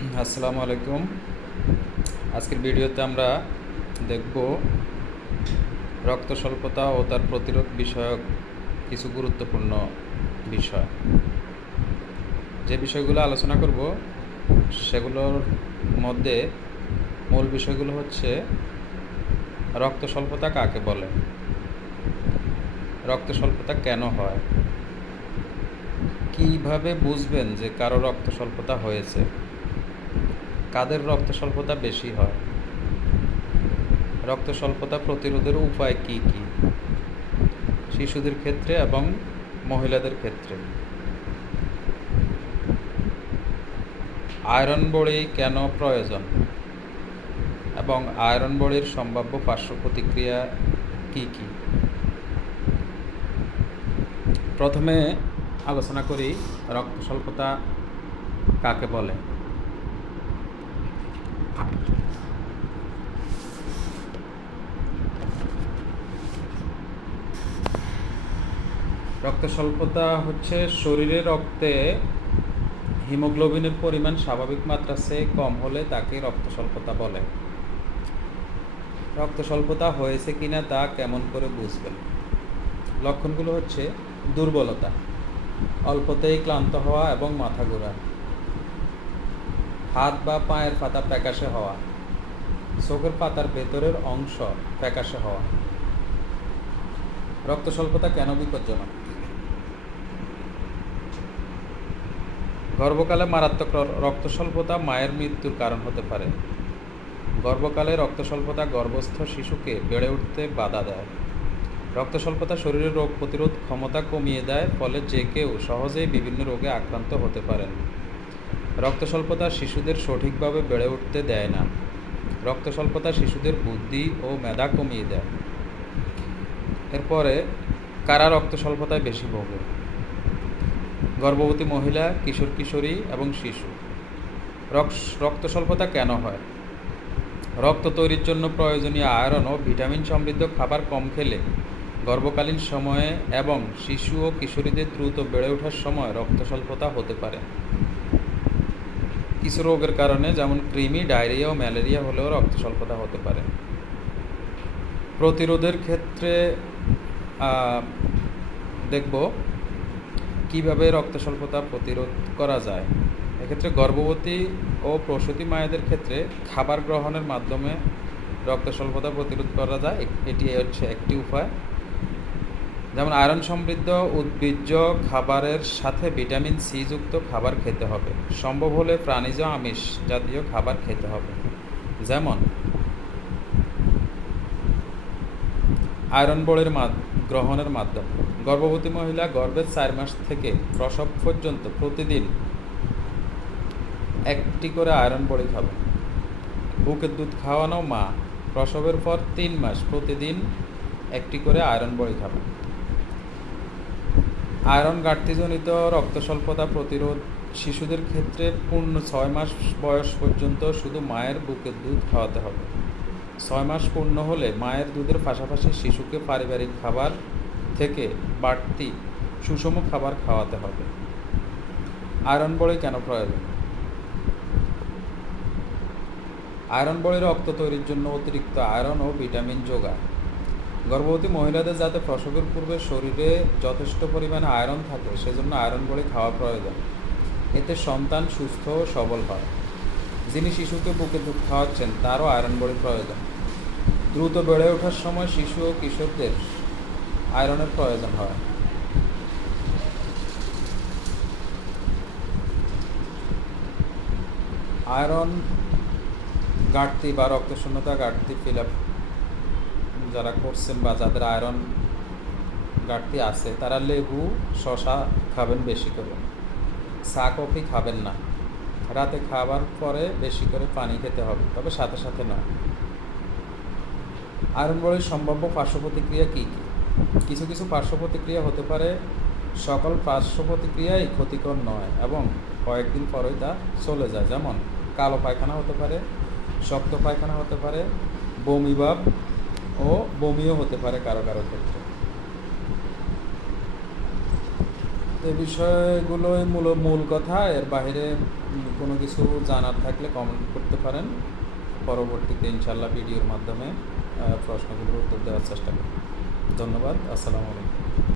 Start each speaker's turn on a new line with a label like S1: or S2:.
S1: আসসালামু আলাইকুম। আজকের ভিডিওতে আমরা দেখব রক্ত স্বল্পতা ও তার প্রতিরোধ বিষয়ক কিছু গুরুত্বপূর্ণ বিষয়। যে বিষয়গুলো আলোচনা করব, সেগুলোর মধ্যে মূল বিষয়গুলো হচ্ছে রক্ত স্বল্পতা কাকে বলে? রক্ত স্বল্পতা কেন হয়? কীভাবে বুঝবেন যে কারও রক্ত স্বল্পতা হয়েছে? কাদের রক্ত স্বল্পতা বেশি হয়? রক্ত স্বল্পতা প্রতিরোধের উপায় কি কি? শিশুদের ক্ষেত্রে এবং মহিলাদের ক্ষেত্রে। আয়রন বড়ি কেন প্রয়োজন? এবং আয়রন বড়ির সম্ভাব্য পার্শ্ব প্রতিক্রিয়া কি কি? প্রথমে আলোচনা করি রক্ত স্বল্পতা কাকে বলে। রক্ত স্বল্পতা হচ্ছে শরীরে রক্তে হিমোগ্লোবিনের পরিমাণ স্বাভাবিক মাত্রা চেয়ে কম হলে তাকে রক্ত স্বল্পতা বলে। রক্ত স্বল্পতা হয়েছে কিনা তা কেমন করে বুঝবেন? লক্ষণগুলো হচ্ছে দুর্বলতা, অল্পতেই ক্লান্ত হওয়া এবং মাথা ঘোরা। হাত বা পায়ের পাতা প্যাকাশে হওয়া। চোখের পাতার ভেতরের অংশ প্যাকাশে হওয়া। রক্ত স্বল্পতা কেন বিপজ্জনক? গর্ভকালে মারাত্মক রক্ত স্বল্পতা মায়ের মৃত্যুর কারণ হতে পারে। গর্ভকালে রক্ত স্বল্পতা গর্ভস্থ শিশুকে বেড়ে উঠতে বাধা দেয়। রক্ত স্বল্পতা শরীরের রোগ প্রতিরোধ ক্ষমতা কমিয়ে দেয়, ফলে যে কেউ সহজেই বিভিন্ন রোগে আক্রান্ত হতে পারেন। রক্ত স্বল্পতা শিশুদের সঠিকভাবে বেড়ে উঠতে দেয় না। রক্ত স্বল্পতা শিশুদের বুদ্ধি ও মেধা কমিয়ে দেয়। এরপরে, কারা রক্ত স্বল্পতায় বেশি ভোগে? গর্ভবতী মহিলা, কিশোর কিশোরী এবং শিশু। রক্ত স্বল্পতা কেন হয়? রক্ত তৈরির জন্য প্রয়োজনীয় আয়রন ও ভিটামিন সমৃদ্ধ খাবার কম খেলে গর্ভকালীন সময়ে এবং শিশু ও কিশোরীদের দ্রুত বেড়ে ওঠার সময় রক্ত স্বল্পতা হতে পারে। কিছু রোগের কারণে, যেমন কৃমি, ডায়রিয়া ও ম্যালেরিয়া হলেও রক্ত স্বল্পতা হতে পারে। প্রতিরোধের ক্ষেত্রে দেখব কীভাবে রক্ত স্বল্পতা প্রতিরোধ করা যায়। এক্ষেত্রে গর্ভবতী ও প্রসূতি মায়েদের ক্ষেত্রে খাবার গ্রহণের মাধ্যমে রক্ত স্বল্পতা প্রতিরোধ করা যায়। এটি হচ্ছে একটি উপায়। যেমন আয়রন সমৃদ্ধ, উদ্ভিজ্জ খাবারের সাথে ভিটামিন সি যুক্ত খাবার খেতে হবে। সম্ভব হলে প্রাণীজ আমিষ জাতীয় খাবার খেতে হবে। যেমন, আয়রন মাদ- গ্রহণের মাধ্যমে। গর্ভবতী মহিলা গর্ভের চার মাস থেকে প্রসব পর্যন্ত প্রতিদিন একটি করে আয়রন বড়ি খাবে বুকের দুধ খাওয়ানো মা প্রসবের পর তিন মাস প্রতিদিন একটি করে আয়রন বড়ি খাবে আয়রন ঘাটতিজনিত রক্ত স্বল্পতা প্রতিরোধ শিশুদের ক্ষেত্রে পূর্ণ ছয় মাস বয়স পর্যন্ত শুধু মায়ের বুকের দুধ খাওয়াতে হবে। ছয় মাস পূর্ণ হলে মায়ের দুধের পাশাপাশি শিশুকে পারিবারিক খাবার থেকে বাড়তি সুষম খাবার খাওয়াতে হবে। আয়রন বড়ি কেন প্রয়োজন? আয়রন বড়ি রক্ত তৈরির জন্য অতিরিক্ত আয়রন ও ভিটামিন যোগায়। গর্ভবতী মহিলাদের যাতে প্রসবের পূর্বে শরীরে যথেষ্ট পরিমাণে আয়রন থাকে, সেজন্য আয়রন বড়ি খাওয়া প্রয়োজন। এতে সন্তান সুস্থ ও সবল হয়। যিনি শিশুকে বুকে দুধ খাওয়াচ্ছেন, তারও আয়রন বড়ি প্রয়োজন। দ্রুত বেড়ে ওঠার সময় শিশু ও কিশোরদের আয়রনের প্রয়োজন হয়। আয়রন ঘাটতি বা রক্তশূন্যতা ঘাটতি ফিল আপ যারা করছেন বা যাদের আয়রন ঘাটতি আছে, তারা লেবু শশা খাবেন বেশি করে। চা, কফি খাবেন না। রাতে খাবার পরে বেশি করে পানি খেতে হবে, তবে সাথে সাথে না আয়রন বড়ির সম্ভাব্য পার্শ্ব প্রতিক্রিয়া কী কী? কিছু কিছু পার্শ্ব প্রতিক্রিয়া হতে পারে, সকল পার্শ্ব প্রতিক্রিয়াই ক্ষতিকর নয় এবং কয়েকদিন পরেই তা চলে যায়। যেমন কালো পায়খানা হতে পারে, শক্ত পায়খানা হতে পারে, বমি ভাব ও বমিও হতে পারে কারও কারও ক্ষেত্রে। এ বিষয়গুলোই মূল মূল কথা। এর বাইরে কোনো কিছু জানার থাকলে কমেন্ট করতে পারেন। পরবর্তীতে ইনশাল্লাহ ভিডিওর মাধ্যমে প্রশ্নগুলোর উত্তর দেওয়ার চেষ্টা করি ধন্যবাদ। আসসালামু আলাইকুম।